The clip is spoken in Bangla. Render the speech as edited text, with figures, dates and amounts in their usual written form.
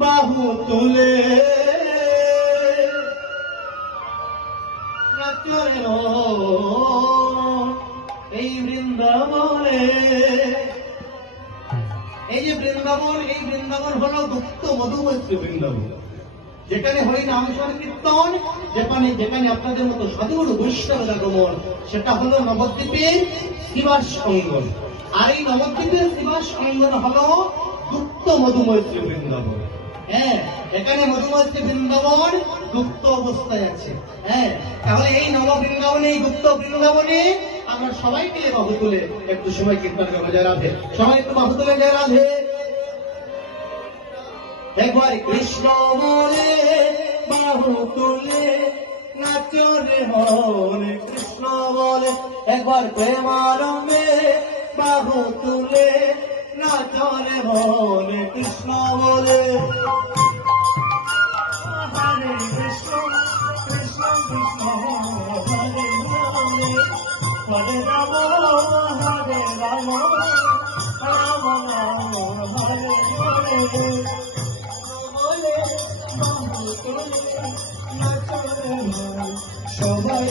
বাহু তুলে নাচরে এই বৃন্দাবনে। এই যে বৃন্দাবন, এই বৃন্দাবন হলো গুপ্ত মধুমৈত্রী বৃন্দাবন, যেখানে হরি নাম সংকীর্তন, যেখানে আপনাদের মতো সাধুগুরু বৈষ্ণবের আগমন, সেটা হলো নবদ্বীপের শিবাস অঙ্গন। আর এই নবদ্বীপের শিবাস অঙ্গন হলো গুপ্ত মধুমৈত্রী বৃন্দাবন। হ্যাঁ, এখানে মধুমৈত্রী বৃন্দাবন গুপ্ত অবস্থায় আছে। হ্যাঁ, তাহলে এই নব বৃন্দাবনে, এই গুপ্ত বৃন্দাবনে আমরা সবাই মিলে বাহু তুলে একটু সময় কীর্তন করবো। জয় রাধে, সবাই একটু বাহু তুলে জয় রাধে। একবার কৃষ্ণ বলে বাহু তুলে নাচরে হরে কৃষ্ণ বলে, একবার প্রেমারম্ভে বাহু তুলে নাচরে হরে কৃষ্ণ বলে। হরে কৃষ্ণ কৃষ্ণ কৃষ্ণ হরে হরে, হরে রাম হরে রাম, রাম রাম হরে হরে। সবাই